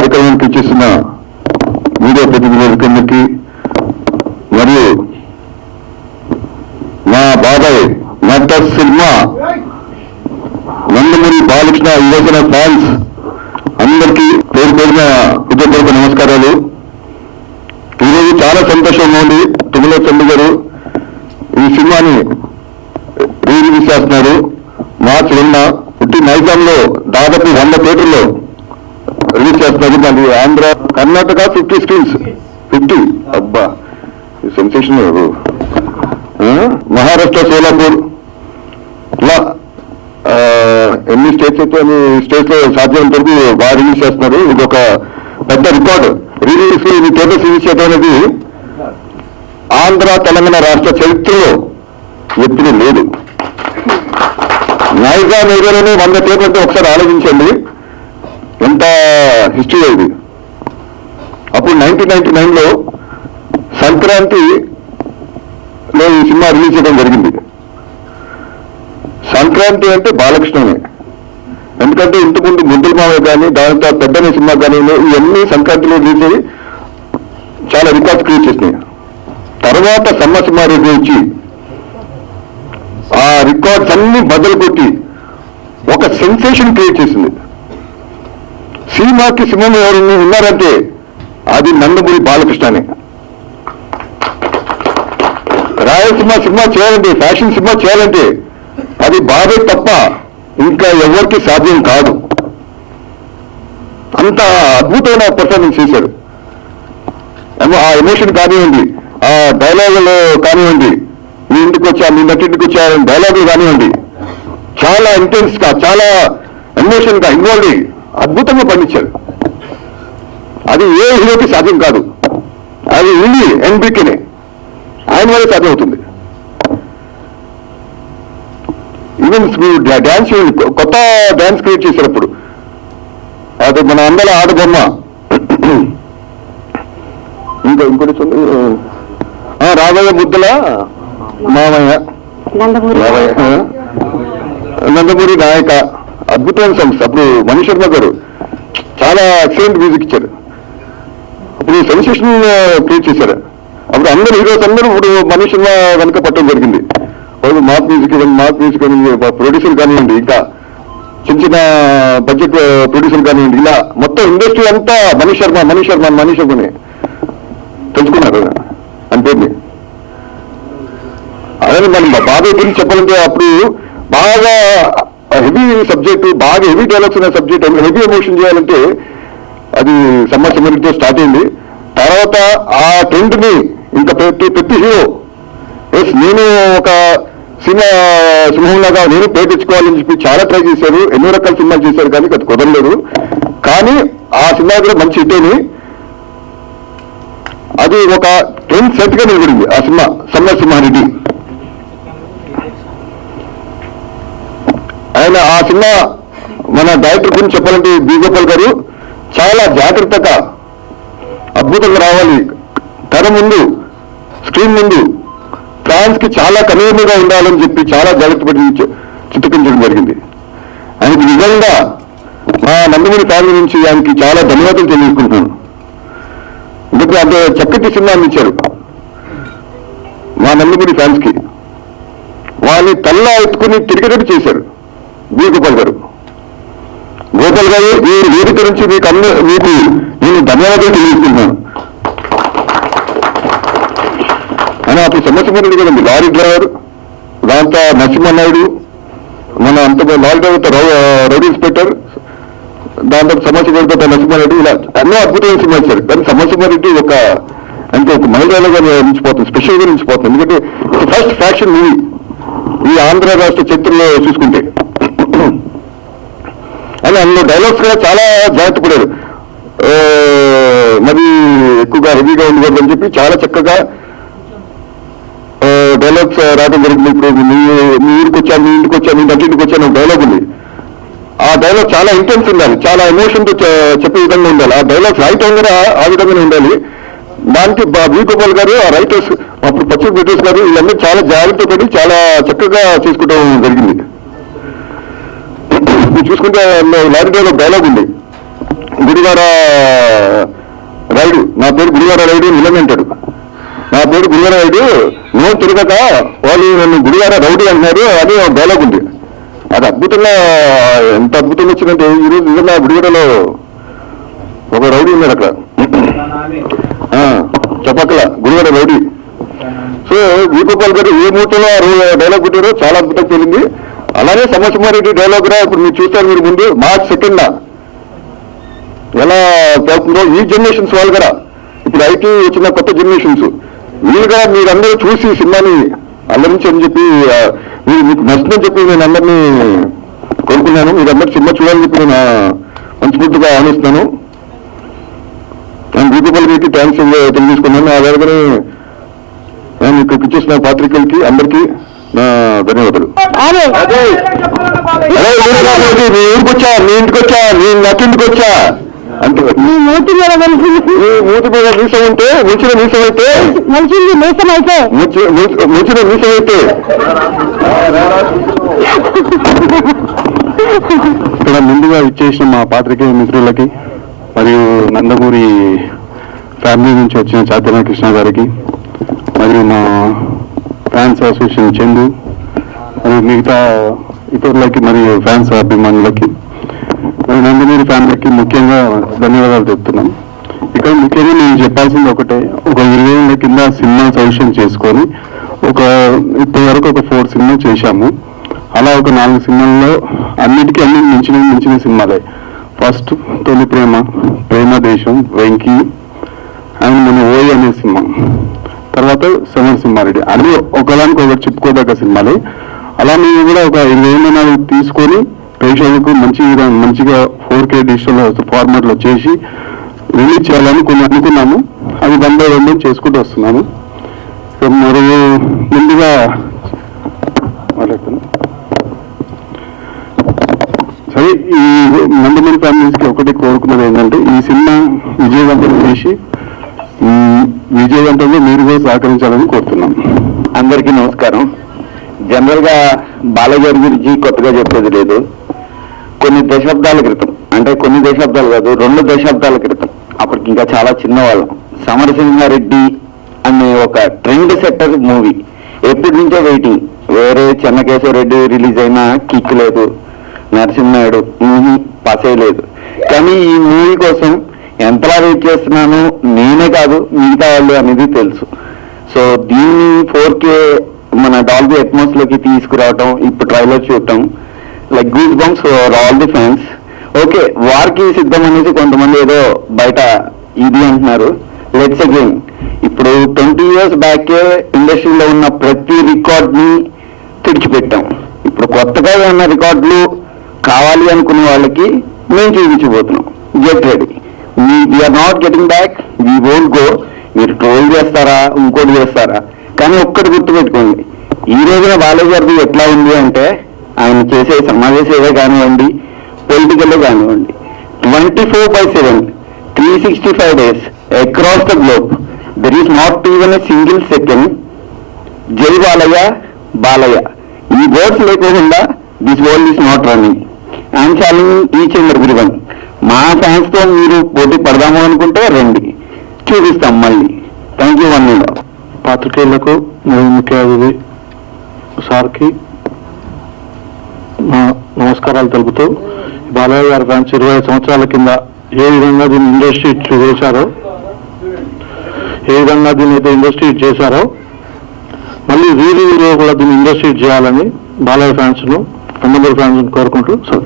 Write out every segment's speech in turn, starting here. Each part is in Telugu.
కార్యక్రమానికి ఇచ్చేసిన మీడియా ప్రతినిధులందరికీ మరియు మా బాబాయ్ నట సినిమా నందమూరి బాలకృష్ణ యువజన ఫ్యాన్స్ అందరికీ పేరు పేరున హృదయపూర్వక నమస్కారాలు. ఈరోజు చాలా సంతోషంగా ఉంది. తుమ్మల చంద్ర గారు ఈ సినిమాని రిలీజ్ చేస్తున్నారు. మార్చి 2 పుట్టి నైజాంలో దాదాపు 100 థియేటర్లో రిలీజ్ చేస్తున్నారు. దాని ఆంధ్ర కర్ణాటక 50 స్క్రీన్స్ 50. అబ్బా సెన్సేషన్. మహారాష్ట్ర సోలాపూర్ ఇలా ఎన్ని స్టేట్స్ అయితే అన్ని స్టేట్స్ లో సాధ్యమైనంత వరకు బాగా రిలీజ్ చేస్తున్నారు. ఇది ఒక పెద్ద రికార్డు. రిలీజ్ ఇది థియేటర్స్ రిలీజ్ చేయడం అనేది ఆంధ్ర తెలంగాణ రాష్ట్ర చరిత్రలో ఎప్పుడు లేదు. నైజాం ఏరియాలోనే 100 థియేటర్లు అంటే ఒకసారి ఆలోచించండి ఎంత హిస్టరీ ఇది. అప్పుడు 1999లో సంక్రాంతిలో ఈ సినిమా రిలీజ్ చేయడం జరిగింది. సంక్రాంతి అంటే బాలకృష్ణనే. ఎందుకంటే ఇంతకుముందు ముద్దుల మావయ్య కానీ దాంతో పెద్దనే సినిమా కానీ ఇవన్నీ సంక్రాంతిలో రిలీజ్ అయ్యి చాలా రికార్డ్స్ క్రియేట్ చేసినాయి. తర్వాత సమ్మసింహారెడ్డి వచ్చి ఆ రికార్డ్స్ అన్ని బదులు కొట్టి ఒక సెన్సేషన్ క్రియేట్ చేసింది. సినిమాకి సింహం ఎవరు ఉన్నారంటే అది నందమూరి బాలకృష్ణనే. రాయలసీమ సినిమా చేయాలంటే, ఫ్యాషన్ సినిమా చేయాలంటే అది బాబే తప్ప ఇంకా ఎవరికి సాధ్యం కాదు. అంత అద్భుతమైన పర్ఫార్మెన్స్ చేశారు. ఆ ఎమోషన్ కానివ్వండి, ఆ డైలాగులు కానివ్వండి, మీ ఇంటికి వచ్చా మీ నటింటికి వచ్చా డైలాగులు కానివ్వండి, చాలా ఇంటెన్స్ గా చాలా ఎమోషన్ గా ఇన్వాల్వ్ అయ్యి అద్భుతంగా పండించారు. అది ఏ హీరోకి సాధ్యం కాదు. అది ఉంది ఎన్బికేనే, ఆయన వల్లే సాధ్యం అవుతుంది. ఈవెన్ డ్యాన్స్ కొత్త డ్యాన్స్ క్రియేట్ చేశారు. అప్పుడు అది మన అందల ఆడబొమ్మ. ఇంకోటి రామయ్య ముద్దల మామయ్య నందమూరి నాయక అద్భుతమైన సాంగ్స్. అప్పుడు మణి శర్మ గారు చాలా ఎక్సలెంట్ మ్యూజిక్ ఇచ్చారు. అప్పుడు సెన్సేషన్ క్రియేట్ చేశారు. అప్పుడు అందరు హీరోస్ అందరూ ఇప్పుడు మణి శర్మ వెనక పట్టడం జరిగింది. వాళ్ళు మాస్ మ్యూజిక్ అని ప్రొడ్యూసర్ కానివ్వండి, ఇంకా చిన్న చిన్న బడ్జెట్ ప్రొడ్యూసర్ కానివ్వండి, ఇలా మొత్తం ఇండస్ట్రీ అంతా మణి శర్మని తెలుసుకున్నారు అంటే. అదే మనం బాబాయ్ గురించి చెప్పాలంటే అప్పుడు బాగా హెవీ సబ్జెక్టు, బాగా హెవీ డైలాగ్స్ ఉన్న సబ్జెక్ట్, హెవీ ఎమోషన్ చేయాలంటే అది సమ్మర్తో స్టార్ట్ అయింది. తర్వాత ఆ ట్రెండ్ ని ఇంకా ప్రతి హీరో నేను ఒక సినిమా సింహంలాగా నేను పేరు తెచ్చుకోవాలని చెప్పి చాలా ట్రై చేశారు. ఎన్నో రకాల సినిమాలు చేశారు కానీ అది కుదరలేదు. కానీ ఆ సినిమా కూడా మంచి హిట్ అయింది. అది ఒక ట్రెండ్ సెట్ గా నిలబడింది ఆ సినిమా సమ్మసింహారెడ్డి. ఆయన ఆ సినిమా మన డైరెక్టర్ గురించి చెప్పాలంటే బి గోపాల్ గారు చాలా జాగ్రత్తగా అద్భుతంగా రావాలి, తెర ముందు స్క్రీన్ ముందు ఫ్యాన్స్ కి చాలా కన్వీనియంగా ఉండాలని చెప్పి చాలా జాగ్రత్త పడి చిత్రీకరించడం జరిగింది. ఆయనకి నిజంగా మా నందమూరి ఫ్యామిలీ నుంచి ఆయనకి చాలా ధన్యవాదాలు తెలియజేసుకుంటున్నాను. ఎందుకంటే అంటే చక్కటి సినిమా అందించారు మా నందమూరి ఫ్యాన్స్ కి. వాళ్ళని తల్లా ఎత్తుకుని తిరిగేటట్టు చేశారు బి గోపాల్ గారు. ఈ వేదిక నుంచి మీకు నేను ధన్యవాదాలు తెలియజేస్తున్నాను. అని అప్పుడు సమస్యమరెడ్డి కదండి లారీ డ్రైవర్, దాంతో నరసింహనాయుడు, మన అంత లారీ డ్రైవర్తో రౌడీ ఇన్స్పెక్టర్, దాంతో సమస్యమరెడ్డితో నరసింహనాయుడు, ఇలా ఎన్నో అద్భుతమైన సినిమా ఇచ్చారు. కానీ సమస్యమరెడ్డి ఒక మహిళలుగా నిలిచిపోతుంది, స్పెషల్గా నిలిచిపోతుంది. ఎందుకంటే ఫస్ట్ ఫ్యాక్షన్ మూవీ ఈ ఆంధ్ర రాష్ట్ర చరిత్రలో చూసుకుంటే. అని అందులో డైలాగ్స్ కూడా చాలా జాగ్రత్త పడారు. మరి ఎక్కువగా హెవీగా ఉండకూడదని చెప్పి చాలా చక్కగా డైలాగ్స్ రావడం జరిగింది. ఇప్పుడు మీ ఊరికి వచ్చాను, మీ ఇంటికి వచ్చాను, మీ నటింటికి వచ్చాను డైలాగ్ ఉంది. ఆ డైలాగ్ చాలా ఇంటెన్స్ ఉండాలి, చాలా ఎమోషన్తో చెప్పే విధంగా ఉండాలి. ఆ డైలాగ్స్ రైట్ కూడా ఆ విధంగానే ఉండాలి. దానికి బి గోపాల్ గారు, ఆ రైటర్స్ అప్పుడు పశ్చిమ బ్రిటిష్ గారు వీళ్ళందరూ చాలా జాగ్రత్త పడి చాలా చక్కగా చేసుకోవడం జరిగింది. చూసుకుంటే లారీ డ్రైవర్ డైలాగ్ ఉంది, గుడివార రైడు, నా పేరు గుడివార రైడు నిలబెంటాడు. నా పేరు గుడివార రైడు, నువ్వు తిరగక వాళ్ళు నన్ను గుడివార రౌడీ అంటున్నారు అని డైలాగ్ ఉంది. అది అద్భుతంగా, ఎంత అద్భుతంగా వచ్చిందంటే ఈరోజు నిజంగా గుడివాడలో ఒక రౌడీ ఉన్నాడు అక్కడ, చెప్పక్కల గుడివాడ రౌడీ. సో వీగోపాల్ గారు ఏ మూటలో డైలాగ్ పెట్టారో చాలా అద్భుతంగా తెలిసింది. అలానే సమరసింహారెడ్డి డైలాగ్ కూడా ఇప్పుడు మీరు చూస్తారు, మీరు ముందు మార్చ్ 2న ఎలా పోతుందో ఈ జనరేషన్స్ వాళ్ళు కూడా, ఇప్పుడు ఐటీ వచ్చిన కొత్త జనరేషన్స్ వీలుగా మీరందరూ చూసి సినిమాని అల్లరించని చెప్పి, మీరు మీకు నచ్చిందని చెప్పి నేను అందరినీ కోరుకున్నాను. మీరందరూ సినిమా చూడాలని చెప్పి నేను మనస్ఫూర్తిగా ఆలోచిస్తున్నాను. నేను వీగోపాల్ గారికి థ్యాంక్స్ తెలియజేసుకున్నాను. ఆ వేళగానే నేను ఇక్కడికి వచ్చేసిన పాత్రికలకి అందరికీ నా ధన్యవాదాలు. నీ ఊరికొచ్చా, నీ ఇంటికి వచ్చా, నీ నచ్చింటికి వచ్చా అంటే మూతి మీద నీసం ఉంటే, ముచ్చిన నీసం అయితే, ముచ్చిన నీసం అయితే ఇక్కడ ముందుగా ఇచ్చేసిన మా పాత్రికేయ మిత్రులకి మరియు నందమూరి ఫ్యామిలీ నుంచి వచ్చిన చైతన్య కృష్ణ గారికి మరియు మా ఫ్యాన్స్ అసోసియేషన్ చందు మరియు మిగతా ఇతరులకి మరియు ఫ్యాన్స్ అభిమానులకి మరియు నందమూరి ఫ్యామిలీకి ముఖ్యంగా ధన్యవాదాలు చెప్తున్నాం. ఇక్కడ ముఖ్యంగా నేను చెప్పాల్సింది ఒకటే, ఒక 20 ఏళ్ళ కింద సినిమా సజెషన్ చేసుకొని ఇప్పటి వరకు ఒక 4 సినిమా చేశాము. అలా ఒక 4 సినిమాల్లో అన్ని మించిన సినిమాలే. ఫస్ట్ తొలి ప్రేమ, ప్రేమ దేశం, వెంకీ అండ్ మన ఓయ్ అనే సినిమా, తర్వాత సమరసింహారెడ్డి, అన్ని ఒకదానికి ఒకటి చెప్పుకోదగ్గ సినిమాలే. అలా మేము కూడా ఒక 20 ఏళ్ళు తీసుకొని ప్రేక్షకులకు మంచిగా 4K డిజిటల్ ఫార్మాట్ లో చేసి రిలీజ్ చేయాలని అనుకున్నాము. అది 1 by 1 చేసుకుంటూ వస్తున్నాము. మరియు ముందుగా సరే, ఈ నందమూరి ఫ్యామిలీస్కి ఒకటి కోరుకున్నది ఏంటంటే ఈ సినిమా విజయవంతం చేసి విజయవంతంగా మీరు కూడా సహకరించాలని కోరుతున్నాం. అందరికీ నమస్కారం. జనరల్ గా బాలయ్య గారి గురించి కొత్తగా చెప్పేది లేదు. కొన్ని దశాబ్దాల క్రితం, అంటే కొన్ని దశాబ్దాలు కాదు, 2 దశాబ్దాల క్రితం, అప్పటికి ఇంకా చాలా చిన్నవాళ్ళం, సమరసింహారెడ్డి అనే ఒక ట్రెండ్ సెట్టర్ మూవీ ఎప్పటి నుంచో వెయిటింగ్. వేరే చెన్నకేశవరెడ్డి రిలీజ్ అయినా కిక్ లేదు, నరసింహాయుడు పసే లేదు. కానీ ఈ మూవీ కోసం ఎంతలా వెయిట్ చేస్తున్నాను నేనే కాదు మిగతా వాళ్ళు అనేది తెలుసు. సో దీన్ని 4K మన డాల్బీ అట్మాస్ లోకి తీసుకురావటం, ఇప్పుడు ట్రైలర్ చూడటం, like goose bumps for all the fans. Okay, వారికి సిద్ధం అనేసి కొంతమంది ఏదో బయట ఇది అంటున్నారు. లెట్స్ అగైన్, ఇప్పుడు 20 years బ్యాకే ఇండస్ట్రీలో ఉన్న ప్రతి రికార్డ్ ని తుడిచిపెట్టాం. ఇప్పుడు కొత్తగా ఉన్న రికార్డులు కావాలి అనుకునే వాళ్ళకి మేము చూపించబోతున్నాం. Get ready, we're not getting back, we won't go. మీరు ట్రోల్ చేస్తారా, ఇంకోటి చేస్తారా, కానీ ఒక్కటి గుర్తుపెట్టుకోండి, ఈ రోజున బాలయ్య గారిది ఎట్లా ఉంది అంటే, ఆయన చేసే సమాజ సేవ కానివ్వండి, పొలిటికల్ కానివ్వండి, 24/7 365 days across the globe, there is not even a single second జై బాలయ్య బాలయ్య ఈ వర్డ్స్ లేకుండా this world is not running. I'm challenging each and everyone. మా ఫ్యాన్స్ తో మీరు పోటీ పడదాము అనుకుంటే రండి, చూపిస్తాం మళ్ళీ. Thank you. 1 minute. పాత్రికేయులకు ముఖ్య అతిథి సార్కి నమస్కారాలు తెలుపుతూ, బాలయ్య గారి ఫ్యాన్స్ 20 సంవత్సరాల కింద ఏ విధంగా దీన్ని ఇండస్ట్రీ చేశారో, మళ్ళీ రీలో కూడా దీన్ని ఇండస్ట్రీ చేయాలని బాలయ్య ఫ్యాన్స్ ను, నందమూరి ఫ్యాన్స్ కోరుకుంటూ సార్.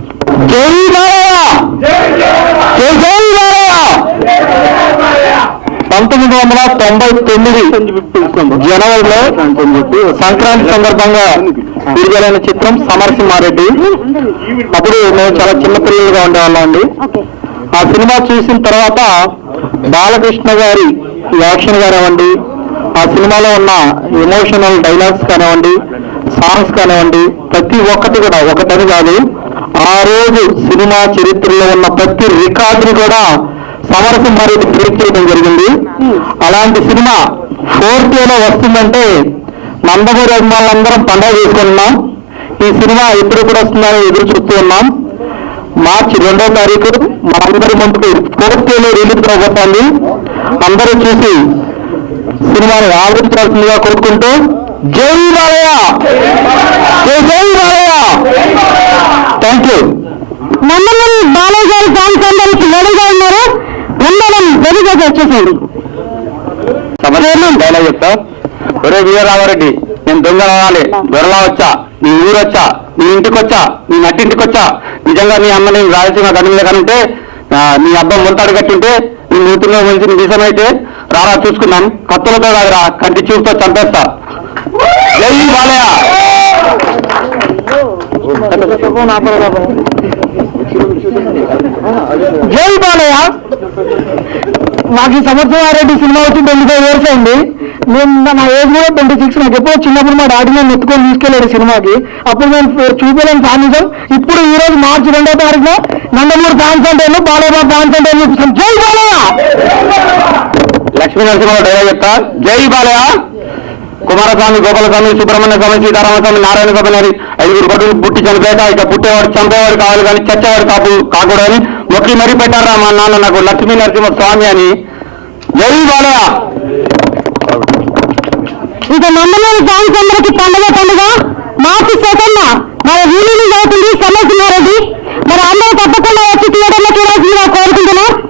1999 జనవరిలో సంక్రాంతి సందర్భంగా విడుదలైన చిత్రం సమరసింహారెడ్డి. అప్పుడు మేము చాలా చిన్నపిల్లలుగా ఉండేవాళ్ళం అండి. ఆ సినిమా చూసిన తర్వాత బాలకృష్ణ గారి యాక్షన్ కానివ్వండి, ఆ సినిమాలో ఉన్న ఎమోషనల్ డైలాగ్స్ కానివ్వండి, సాంగ్స్ కానివ్వండి, ప్రతి ఒక్కటి కూడా, ఒకటని కాదు, ఆ రోజు సినిమా చరిత్రలో ఉన్న ప్రతి రికార్డుని కూడా సమరసింహారెడ్డి బ్రేక్ చేయడం జరిగింది. అలాంటి సినిమా 4Kలో వస్తుందంటే నందమూరి అభిమానులందరం పండుగ చేసుకుంటున్నాం. ఈ సినిమా ఎప్పుడు కూడా వస్తుందని ఎదురు చూస్తూ ఉన్నాం. మార్చి 2వ తారీఖు మనందరి ముందుకు 4Kలో రిలీజ్ అవబోతోంది. అందరూ చూసి సినిమాని ఆదరించాల్సిందిగా కోరుకుంటూ జై బాలయ్య, జై జై బాలయ్య. Thank you. నందమూరి బాలయ్య గారి ఫ్యాన్స్ అందరికి రెడీగా ఉన్నారు. అందరం రెడీగా వచ్చేసేయండి. సమయం డైలాగ్ చెప్తా. ఒరే వీరరామారెడ్డి, నేను దొంగ అనాలి, దొరలా వచ్చా, నీ ఊరు వచ్చా, నీ ఇంటికి వచ్చా, నీ నట్టింటికి వచ్చా, నిజంగా నీ అమ్మని రాయలసీమ గని మీద కనుంటే, నీ అబ్బం ముంతాడు కట్టుంటే, నీ నూతుల్లో మంచి నీ విషయమైతే రారా చూసుకున్నాం, కత్తులతో కాదురా కంటి చూపుతో చంపేస్తా. జై బాలయ్య. జై బాలయ్య. నాకు ఈ సంవత్సరారెడ్డి సినిమా వచ్చి 25 years అయింది. నేను నా ఏజ్ కూడా 26. నాకు ఎప్పుడో చిన్నప్పుడు మా డాడీ నేను ఎత్తుకొని తీసుకెళ్ళాడు సినిమాకి. అప్పుడు నేను చూపలేని సాన్నిధ్యం. ఇప్పుడు ఈ రోజు మార్చి 2వ తారీఖున నందమూరి ఫ్యాన్స్ అంటే బాలయ్య ఫ్యాన్స్ అంటే జై బాలయ్య. లక్ష్మీ నరసింహ డైలాగ్ చెప్తా. జై బాలయ్య. కుమారస్వామి, గోపాలస్వామి, సుబ్రహ్మణ్య స్వామి, సీతారామస్వామి, నారాయణ స్వామి అని 5 కొడుకులు పుట్టి చనిపోయాక ఇక పుట్టేవాడు చంపేవాడు కావాలి కానీ చచ్చేవాడు కాకూడదని మొక్కి మరీ పెట్టారా మా నాన్న నాకు లక్ష్మీ నరసింహ స్వామి అని. జై బాలయ్య. ఇక నందమూరి ఫ్యాన్స్ అందరికి పండుగ మార్చి 2న మన రిలీజ్ అవుతుంది సమర్సింహారెడ్డి. మరి అందరూ తప్పకుండా వచ్చి థియేటర్లో చూడాల్సిందిగా కోరుకుంటున్నాం.